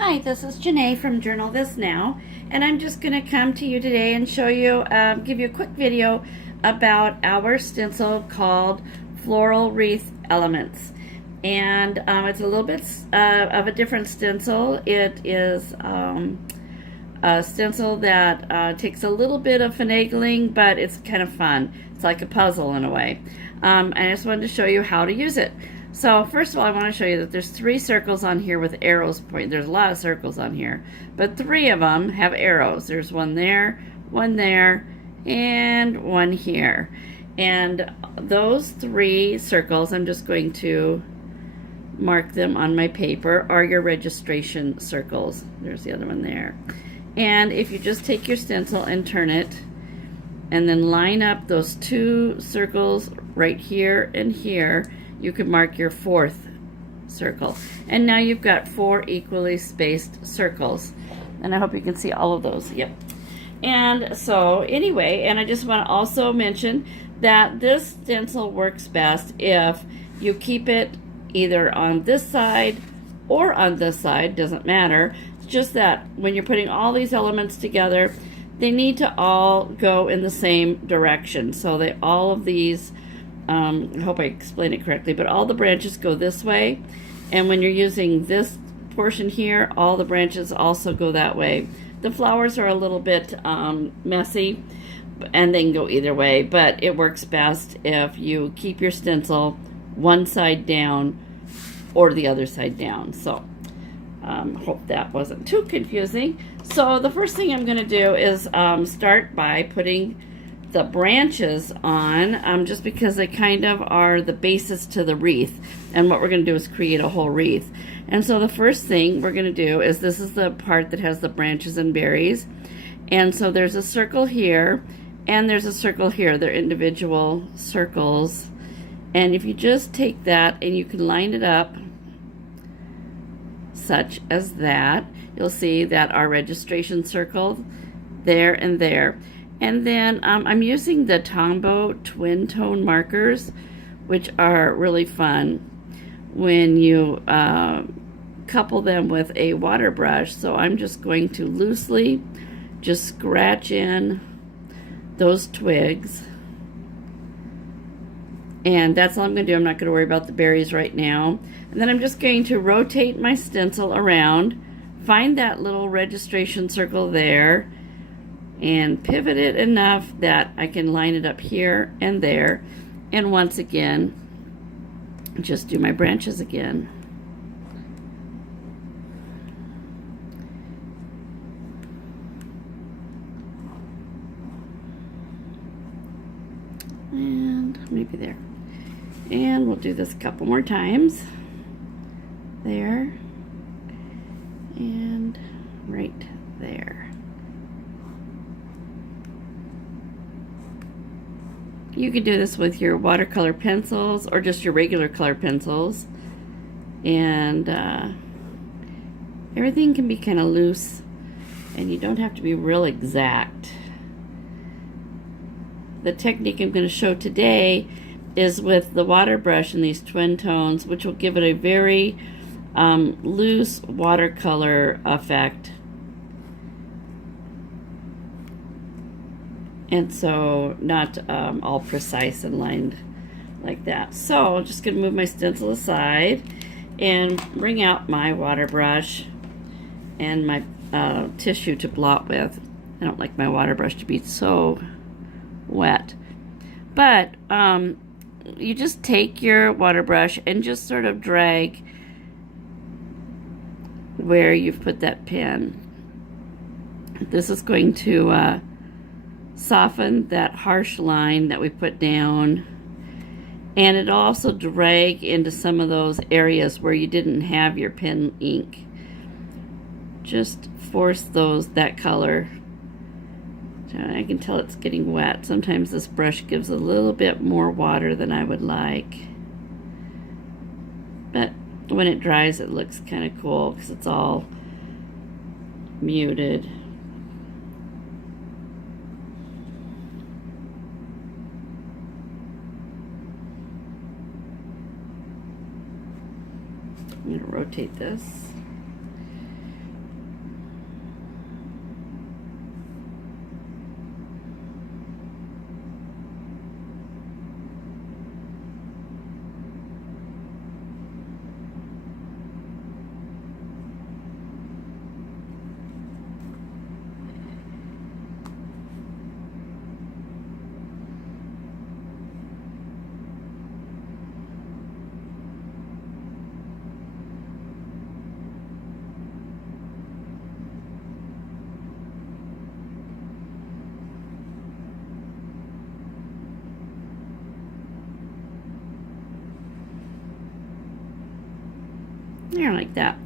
Hi, this is Janae from Journal This Now, and I'm just going to come to you today and show you, give you a quick video about our stencil called Floral Wreath Elements. And it's a little bit of a different stencil. It is a stencil that takes a little bit of finagling, but it's kind of fun. It's like a puzzle in a way. I just wanted to show you how to use it. So first of all, I want to show you that there's 3 circles on here with arrows pointing. There's a lot of circles on here, but 3 of them have arrows. There's one there, and one here. And those 3 circles, I'm just going to mark them on my paper, are your registration circles. There's the other one there. And if you just take your stencil and turn it, and then line up those 2 circles right here and here, you can mark your 4th circle. And now you've got 4 equally spaced circles. And I hope you can see all of those. Yep. And so anyway, and I just want to also mention that this stencil works best if you keep it either on this side or on this side, doesn't matter. It's just that when you're putting all these elements together, they need to all go in the same direction. So they all of these I hope I explained it correctly, but all the branches go this way, and when you're using this portion here, all the branches also go that way. The flowers are a little bit messy, and they can go either way, but it works best if you keep your stencil one side down or the other side down. So hope that wasn't too confusing. So the first thing I'm going to do is start by putting the branches on, just because they kind of are the basis to the wreath, and what we're going to do is create a whole wreath. And so the first thing we're going to do is, this is the part that has the branches and berries, and so there's a circle here and there's a circle here. They're individual circles, and if you just take that and you can line it up such as that, you'll see that our registration circle there and there. And then I'm using the Tombow twin tone markers, which are really fun when you couple them with a water brush. So I'm just going to loosely just scratch in those twigs. And that's all I'm going to do. I'm not going to worry about the berries right now. And then I'm just going to rotate my stencil around, find that little registration circle there, and pivot it enough that I can line it up here and there. And once again, just do my branches again. And maybe there. And we'll do this a couple more times. There. And right there. You could do this with your watercolor pencils or just your regular color pencils, and everything can be kind of loose, and you don't have to be real exact. The technique I'm going to show today is with the water brush and these twin tones, which will give it a very loose watercolor effect. And so not all precise and lined like that. So I'm just going to move my stencil aside and bring out my water brush and my tissue to blot with. I don't like my water brush to be so wet. But you just take your water brush and just sort of drag where you've put that pen. This is going to soften that harsh line that we put down, and it'll also drag into some of those areas where you didn't have your pen ink. Just force that color. I can tell it's getting wet. Sometimes this brush gives a little bit more water than I would like, but when it dries it looks kind of cool because it's all muted. I'm going to rotate this. There, like that.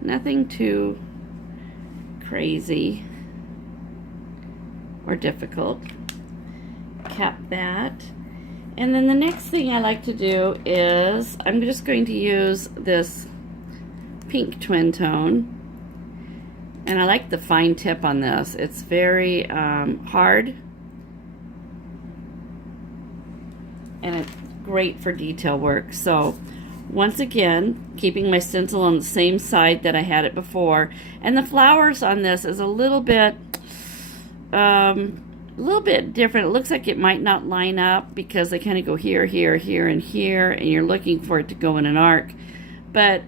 Nothing too crazy or difficult. Cap that. And then the next thing I like to do is I'm just going to use this pink twin tone. And I like the fine tip on this. It's very hard. And it's great for detail work. So once again, keeping my stencil on the same side that I had it before. And the flowers on this is a little bit different. It looks like it might not line up because they kind of go here, here, here, and here, and you're looking for it to go in an arc. But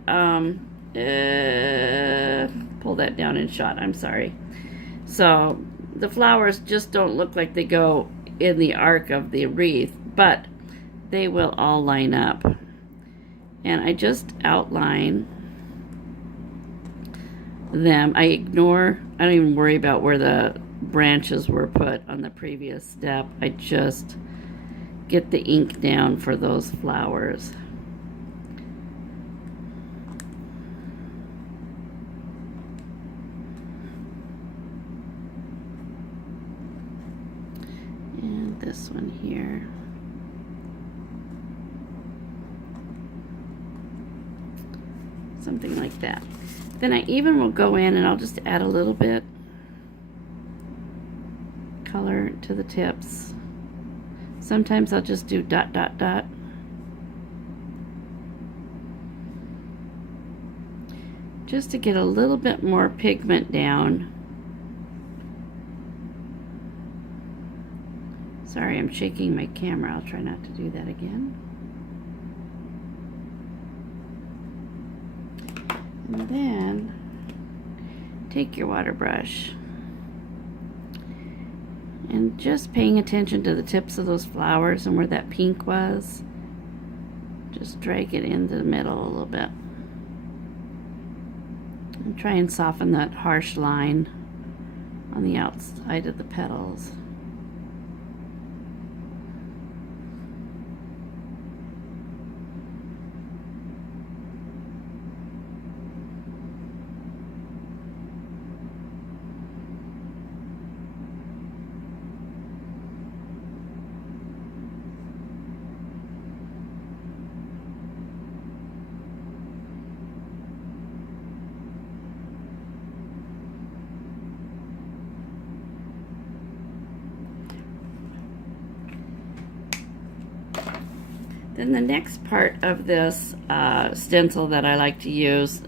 pull that down in shot, I'm sorry. So the flowers just don't look like they go in the arc of the wreath, but they will all line up. And I just outline them. I don't even worry about where the branches were put on the previous step. I just get the ink down for those flowers. And this one here. Something like that. Then I even will go in and I'll just add a little bit color to the tips. Sometimes I'll just do dot, dot, dot. Just to get a little bit more pigment down. Sorry, I'm shaking my camera. I'll try not to do that again. And then take your water brush and just paying attention to the tips of those flowers and where that pink was, just drag it into the middle a little bit and try and soften that harsh line on the outside of the petals. Then the next part of this stencil that I like to use,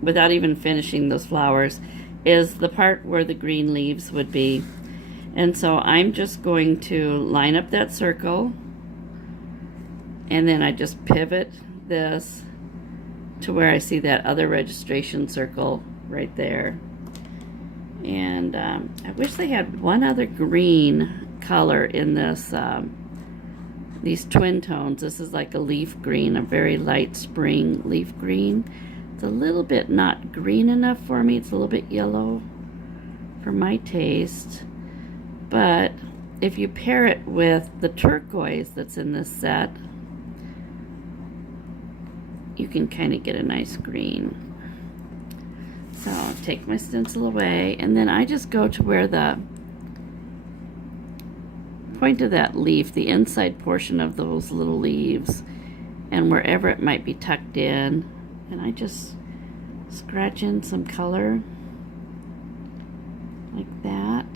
without even finishing those flowers, is the part where the green leaves would be. And so I'm just going to line up that circle, and then I just pivot this to where I see that other registration circle right there. And I wish they had one other green color in this these twin tones. This is like a leaf green, a very light spring leaf green. It's a little bit not green enough for me. It's a little bit yellow for my taste. But if you pair it with the turquoise that's in this set, you can kind of get a nice green. So I'll take my stencil away, and then I just go to where the point of that leaf, the inside portion of those little leaves, and wherever it might be tucked in, and I just scratch in some color like that.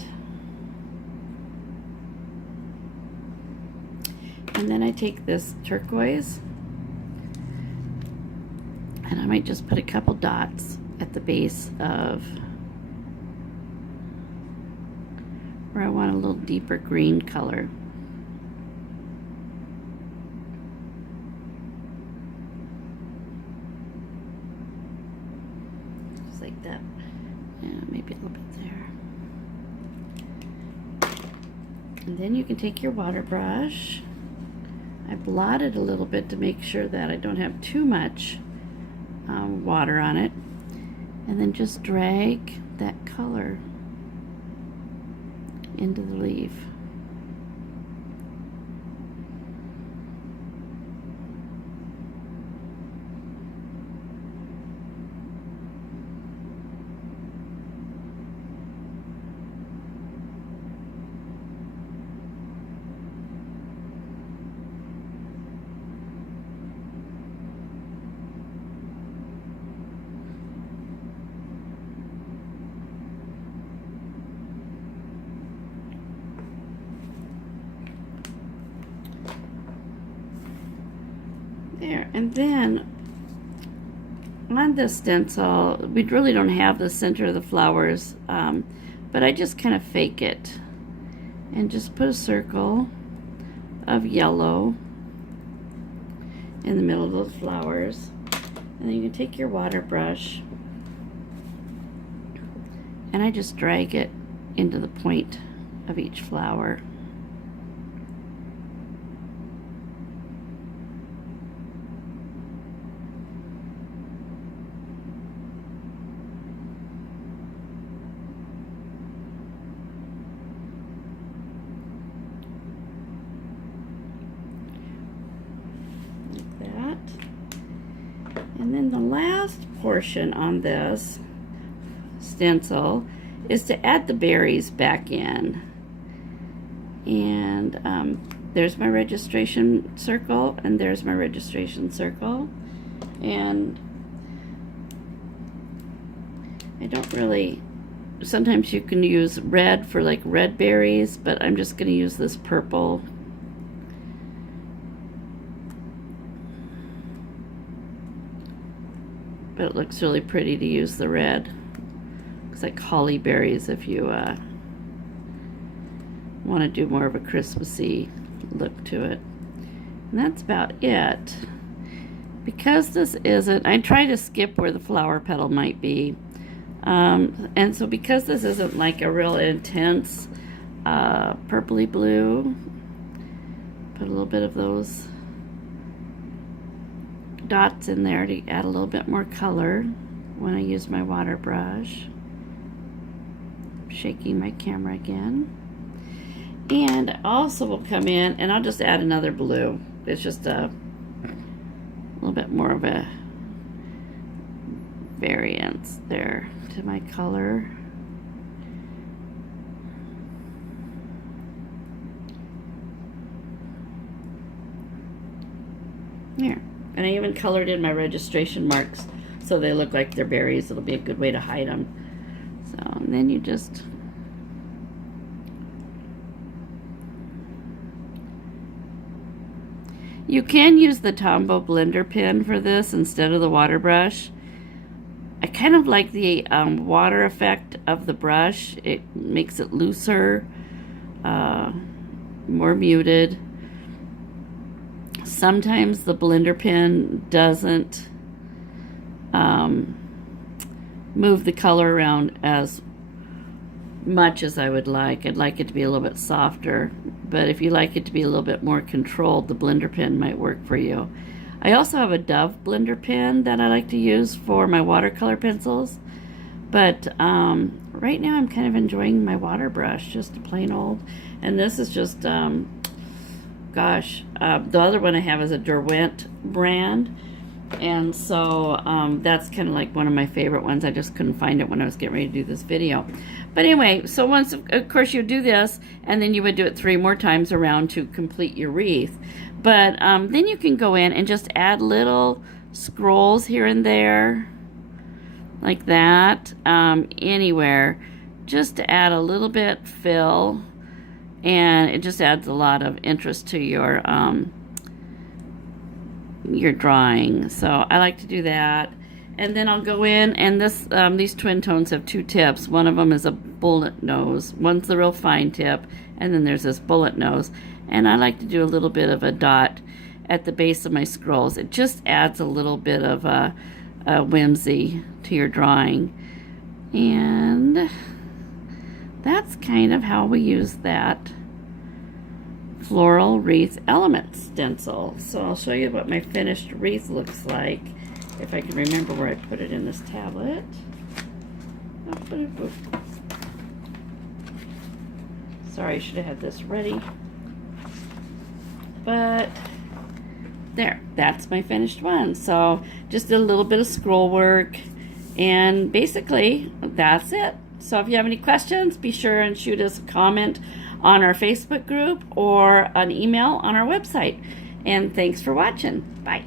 And then I take this turquoise and I might just put a couple dots at the base of where I want a little deeper green color. Just like that. Yeah, maybe a little bit there. And then you can take your water brush. I blotted a little bit to make sure that I don't have too much water on it. And then just drag that color into the leaf. And then on this stencil, we really don't have the center of the flowers, but I just kind of fake it and just put a circle of yellow in the middle of those flowers. And then you can take your water brush and I just drag it into the point of each flower. And then the last portion on this stencil is to add the berries back in. And there's my registration circle, and there's my registration circle. And I don't really, sometimes you can use red for like red berries, but I'm just going to use this purple. But it looks really pretty to use the red. Looks like holly berries if you want to do more of a Christmassy look to it. And that's about it. Because this isn't, I try to skip where the flower petal might be. And so because this isn't like a real intense purpley blue, put a little bit of those dots in there to add a little bit more color when I use my water brush. I'm shaking my camera again. And I also will come in and I'll just add another blue. It's just a little bit more of a variance there to my color. Here. And I even colored in my registration marks so they look like they're berries. It'll be a good way to hide them. So, and then you just you can use the Tombow blender pen for this instead of the water brush. I kind of like the water effect of the brush. It makes it looser, more muted. Sometimes the blender pen doesn't move the color around as much as I would like. I'd like it to be a little bit softer, but if you like it to be a little bit more controlled, the blender pen might work for you. I also have a Dove blender pen that I like to use for my watercolor pencils, but right now I'm kind of enjoying my water brush, just a plain old, and this is just gosh, the other one I have is a Derwent brand, and so that's kind of like one of my favorite ones. I just couldn't find it when I was getting ready to do this video. But anyway, so once, of course, you do this, and then you would do it 3 more times around to complete your wreath. But then you can go in and just add little scrolls here and there, like that, anywhere, just to add a little bit fill. And it just adds a lot of interest to your drawing. So I like to do that. And then I'll go in, and this these twin tones have 2 tips. One of them is a bullet nose. One's the real fine tip, and then there's this bullet nose. And I like to do a little bit of a dot at the base of my scrolls. It just adds a little bit of a whimsy to your drawing. And that's kind of how we use that floral wreath element stencil. So I'll show you what my finished wreath looks like, if I can remember where I put it in this tablet. Sorry, I should have had this ready. But there, that's my finished one. So just a little bit of scroll work, and basically that's it. So if you have any questions, be sure and shoot us a comment on our Facebook group or an email on our website. And thanks for watching. Bye.